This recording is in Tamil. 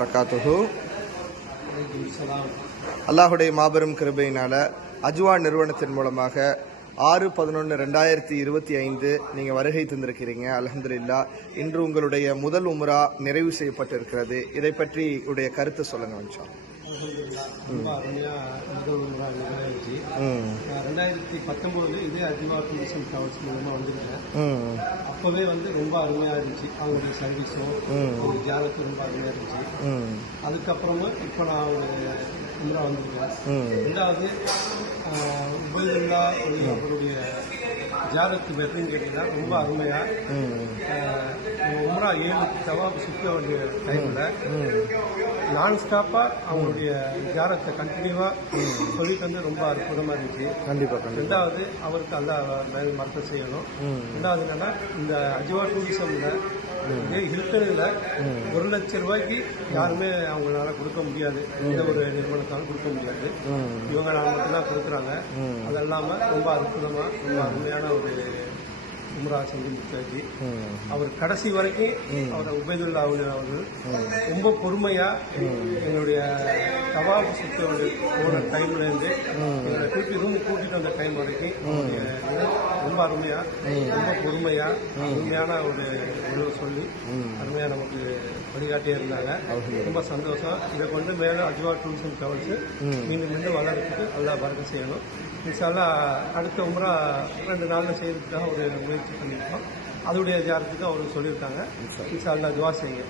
வரகாத்துஹு. அல்லாஹுடைய மாபெரும் கிருபையினால அஜ்வா நிறுவனத்தின் மூலமாக 6/11/2025 நீங்கள் வருகை தந்திருக்கிறீங்க. அல்ஹம்துலில்லாஹ். இன்று உங்களுடைய முதல் உம்ரா நிறைவு செய்யப்பட்டிருக்கிறது. இதை பற்றி உடைய கருத்து சொல்லுங்க. ரொம்ப அருமையாக முதல் உம்ரா நிறைவேறிச்சு. 2019 இதே அஜ்வா டூரிசம் டிராவல்ஸ் மூலமாக வந்துருக்கேன். அப்போவே ரொம்ப அருமையாக இருந்துச்சு. அவங்களுடைய சர்வீஸும் ஒரு ஜாதகம் ரொம்ப அருமையாக இருந்துச்சு. அதுக்கப்புறமும் இப்போ நான் ஒரு உம்ரா வந்திருக்கேன். ரெண்டாவது உபைதுல்லா அவருடைய ஜாதகத்து வெற்றின்னு கேட்டீங்கன்னா ரொம்ப அருமையாக உம்ரா 7 தவாப் சுற்ற வேண்டிய டைமில் நான்ஸ்டாப்பாக அவங்களுடைய ஜாதகத்தை கண்டினியூவாக சொல்லிட்டு ரொம்ப அற்புதமாக இருந்துச்சு. கண்டிப்பாக. ரெண்டாவது அவருக்கு மேல் மரத்தை செய்யணும். ரெண்டாவது என்னன்னா இந்த அஜ்வா டூரிசம்ல ஹில்டனில் 1 லட்சம் ரூபாய்க்கு யாருமே அவங்களால கொடுக்க முடியாது. எந்த ஒரு நிறுவனத்தாலும் கொடுக்க முடியாது. இவங்க மட்டும்தான் கொடுக்குறாங்க. அது இல்லாமல் ரொம்ப அற்புதமாக ரொம்ப அருமையான ஒரு உம்ரா செஞ்சு முடிச்சாச்சு. அவர் கடைசி வரைக்கும் அவர் உபைதுல்லா அவர்கள் ரொம்ப பொறுமையாக எங்களுடைய தவாப் சுற்ற போன டைம்லேருந்து எங்களை கூட்டிட்டு வந்த டைம் வரைக்கும் ரொம்ப அருமையாக ரொம்ப பொறுமையாக அருமையான ஒரு உணவு சொல்லி அருமையாக நமக்கு வழிகாட்டியே இருந்தாங்க. ரொம்ப சந்தோஷம். இதை கொண்டு மேலே அஜ்வா டூரிசம் டிராவல்ஸ் மீண்டும் வளர்றதுக்கு அல்லாஹ் பரக்கத் செய்யணும். இன்ஷா அடுத்த உம்ரா 2 நாளில் செய்யறதுக்காக ஒரு முயற்சி பண்ணியிருக்கோம். அதோடைய ஜாரத்துக்கு அவருக்கு சொல்லியிருக்காங்க. இன்ஷா அல்லாஹ் துஆ செய்யுங்க.